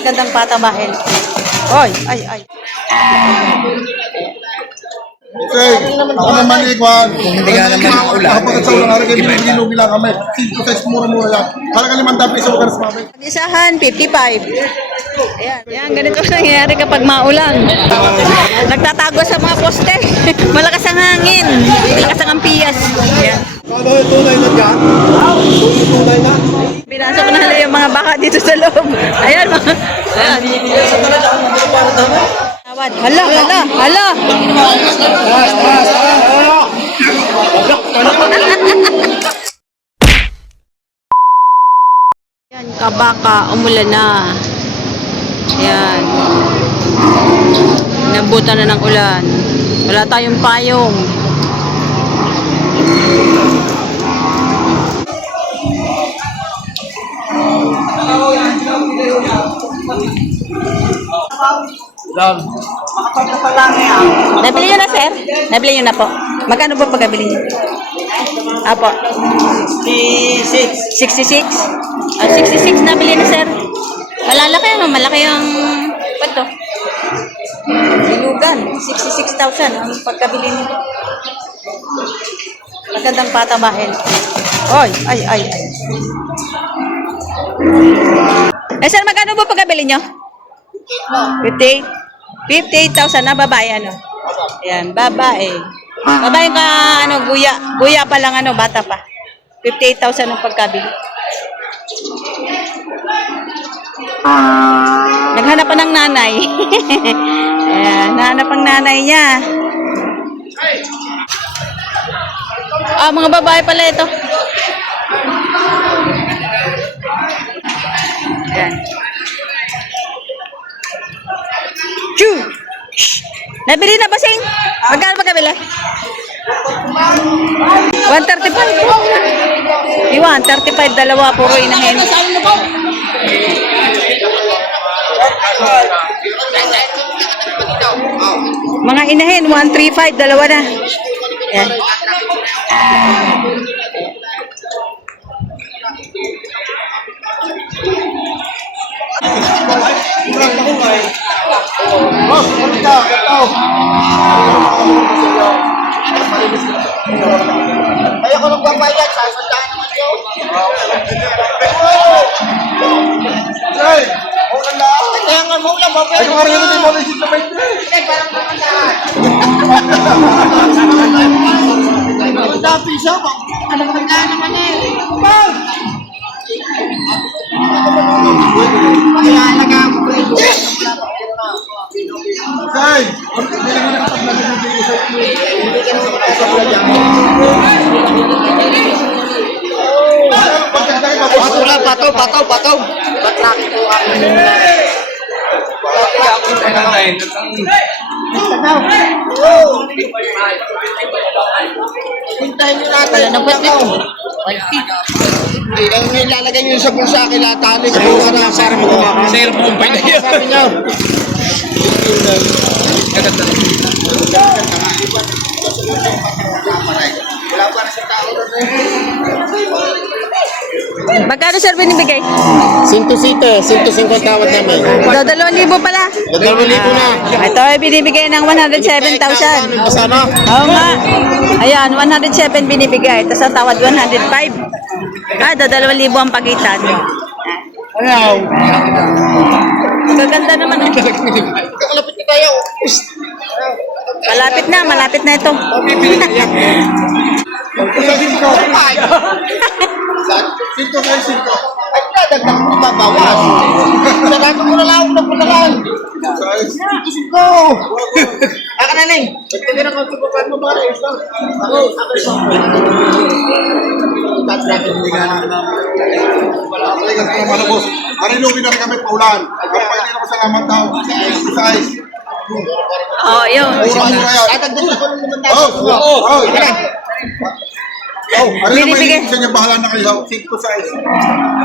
Magandang patamahin. Oy, ay. Okay, ako naman Iguan. Hindi ka naman ulan. Kapag sa ulang araw, ginugi lang kami. 5 size mura-mura lang. Halaga 5 piso ka sa mamin. Isahan, 55. Ayan, ganito nangyayari kapag maulan. Nagtatago sa mga poste. Malakas ang hangin. Malakas ang ampiyas. Ayan. Ano yung tunay na dyan? Tunay na? Pinasok na nila yung mga baka dito sa loob. Ayan, mga. Ayan. Hala. Ayan, kabaka, umulan na. Ayan. Nabutan na ng ulan. Wala tayong payong. Nabili nyo na, sir? Nabili nyo na po. Magkano po pagkabili nyo? Apo. 66. 66 nabili na, sir. Malalaki ano? Malaki yung pato. Bilugan. 66,000 ang pagkabili nyo. Magandang patamahin. Oy, ay. Eh, sir, magkano po pagkabili nyo? 58,000 na babae, ano? Ayan, babae. Babae ka, ano, guya. Guya pa lang, ano, bata pa. 58,000 ang pagkabili. Naghanap pa ng nanay. Ayan, nahanap ang nanay niya. Mga babae pala ito. Ayan. Choo! Nabili na ba, Sing? Magkano ba kabili? 135. Iwan, 35, dalawa, puro inahin. Mga inahin, 135, dalawa na. Yan. Boss, ano ka? Ito. Kaya ko nagpapayag, sasandahan naman yun. Hey, ulan na. Kaya nga mo ulan, mabaya. Ay, kung rin natin mo rin sa bayan. Ay, parang namandahan. Ang dapi siya, ano namandahan naman eh. Bang! Kaya alagaan ko rin. Say, hindi naman nakapag-vlog ng video sa YouTube. Hindi ka naman nakapag-vlog yan. Pataw. Ba't laki po ako? Hintayin nyo natin. Wala nang pataw. Hindi lang ilalagay nyo sa bulsa. Kilatali ko para sa cellphone pa yun. Sabi nyo. Magkano, sir, binibigay? 150 tawad namin. 2,000 pala. 2,000 na. Ito ay binibigay ng 107,000. Sana. Oo nga. Ayan, 107 binibigay. Tapos ang tawad 105. 2,000 ang pagitan. Ayaw. Gaganda naman. Kalapit na tayo. Malapit na ito. Sinto kayo, sinto. Ay, nadagdag mo babawas. Nagagawa ko na lang. Go! Aka na, Neng. Hindi na kung subukan mo mga rayos lang. Ako sa Hindi nga naman. Balikan ko naman, boss. Mariluwi na rin kami paulan. Pero pa hindi na masalamat daw. Sa ice. Oh, yun. Mura-mura yan. Tatagdag na ko naman tayo. Oh. Ano naman Binibigay. yung isa niya, bahala na kayo. 5 sa ice.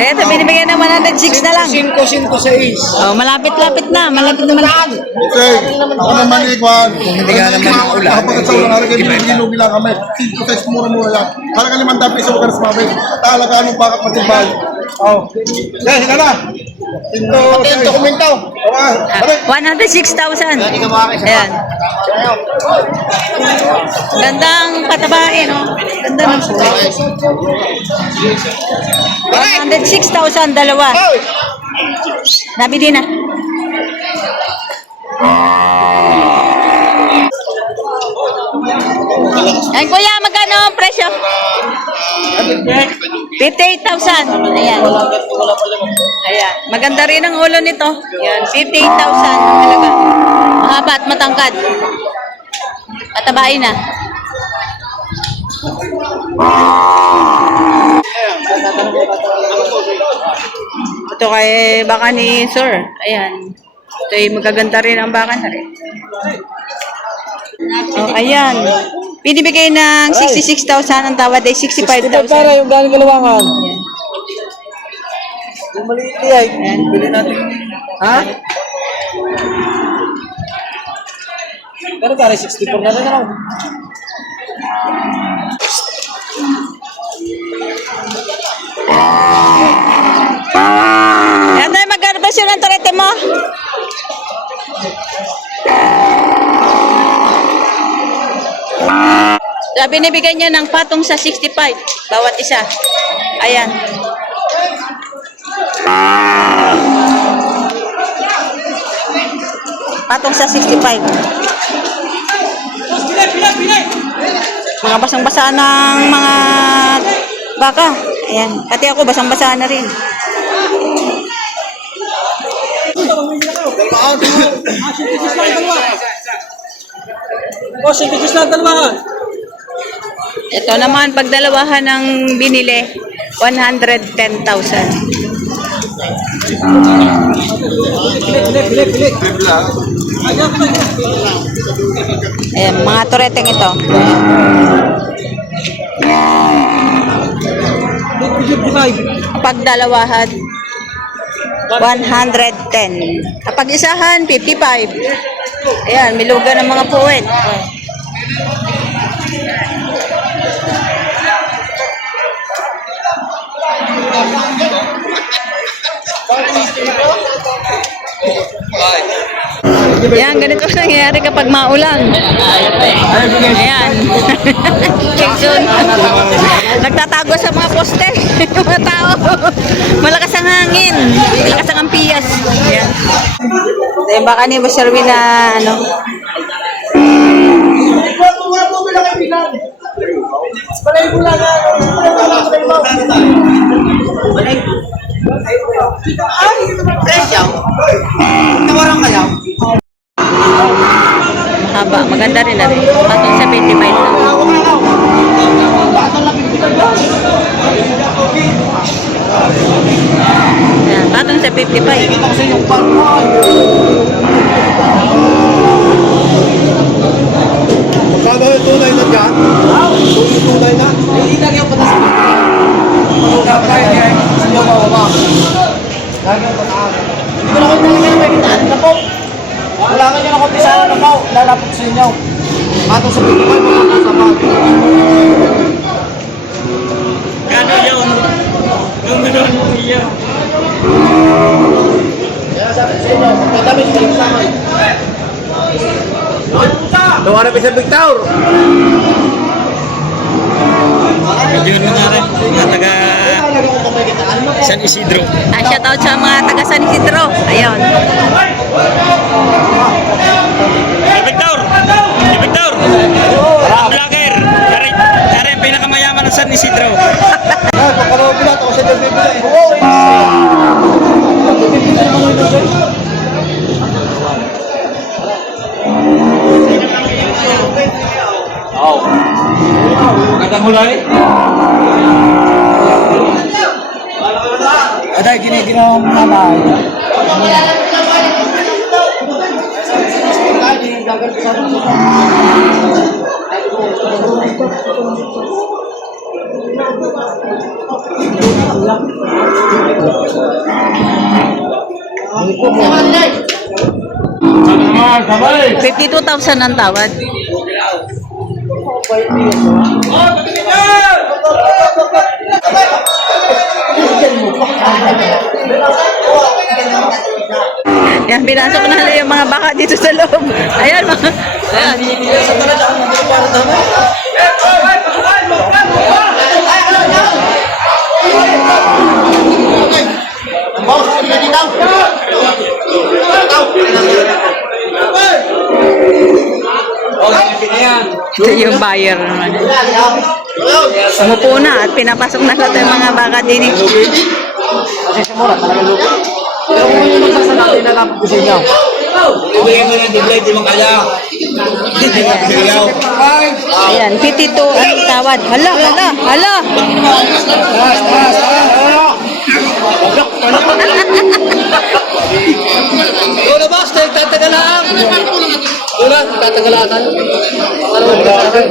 Ito, binibigay ng 106 na lang. 5 sa is. Oh, malapit na. Malapit na. Okay, ako naman Iguan. Hindi ka naman ulan. Kapag sa ulang araw, ginugi lang kami. 5 size mura-mura lang. Halaga 5 piso ka sa mamin. At alagaan mo bakit matibay. Oh. Okay, hinga na. Pati yung dokumento. Balik. 106,000. Hindi ka makakisa Ayan. Gandang patabain, no? Ganda ng kulay. 106,000, dalawa. Nabili na. Ay, kuya, magkano ang presyo? 58,000. Ayan. Ayan. Maganda rin ang ulo nito. Ayan. 58,000 ang halaga. Mahaba at matangkad. Patabain na. Ito kay baka ni Sir. Ayan. Ito ay magaganda rin ang baka na rin. Oh, ayan. Pinibigay ng 66,000 ang tawad ay 65,000. Para yung galing Kalawangan. Yung maliit ay. Bili natin. Ha? Pero pare 64 na rin ako. Ayan tayo, magkano ba siya ng torete mo? Binibigyan niya ng patong sa 65 bawat isa. Ayan. Patong sa 65. Mga basang-basa ng mga baka. Ayan. Pati ako basang-basa na rin. Ito naman, pagdalawahan ng binili, 110,000. Ayan, mga tureteng ito. Pagdalawahan, 110. Kapag isahan, 55. Ayan, miluga ng mga puwet. Yan, ganito nangyayari kapag maulan. Ayan. Jason. Nagtatago sa mga poste. Yung mga tao. Malakas ang hangin. Malakas ang ampias. Ayan. Dahil baka ni Boss Sherwin na ano. Mahaba, maganda rin na rin. Patong sa 25 na. Yan, patong sa 55. Magkano yung tunay na dyan? Yung tunay na? Hindi lang yung patas. Kapay niya. Sino ba ba? Lagi ang patas. Hindi ko lang talaga may kitaan na po. Wala ka niya na kopisa na po. Lalapot sa inyo. Pato sa pinipay, wala ka sa bago. Kano yun? Yung meron mong iya. Kaya sabi sa inyo, magkatamis kayo sa akin. Doon na sa Big Tower. Yun nga rin, mga taga San Isidro. Shout out sa mga taga San Isidro. Ayun. Victor! Victor! Ang vlogger! Kaya yung pinakamayaman ng San Isidro. Pagkaraw bilat ako sa bibili. Magandang hulay. Ada gini-ginawa mo nanay. Sabay! 52,000 ang tawad. Yan, pinasok na nila yung mga baka dito sa loob. Ayan, mga... Ayan. Sa talaga, ang mga para dami. Boss, ready daw. Ito yung buyer naman. Sumupo na at pinapasok na lahat yung mga baka din. Kasi siya mura, talagang lupa. Pero kung yung magsasa natin na lang po sa inyo. Ibigay mo ng diblay, di mo kaya. Ayan, 52 ang tawad. Hala, hala, hala. Una boss, nagtatagalaan. Una, nagtatagalaan.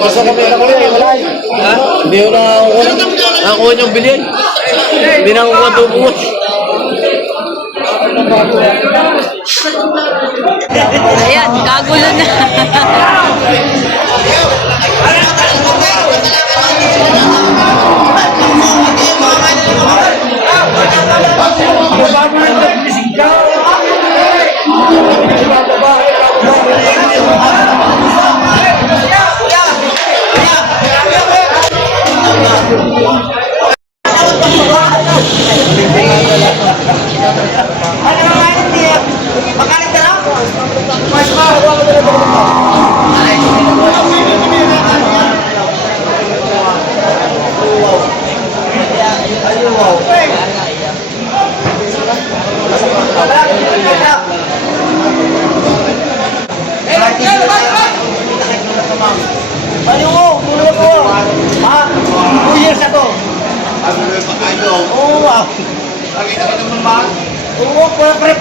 Gusto kami na kuya, wala eh. Ha? Hindi ko na nakuha niyong bilhin. Hindi na kuha tubo. Ayan, kagulo na. Ayun, muna ko. Ha? 2 years ago. Oo, wow. Oo, pre,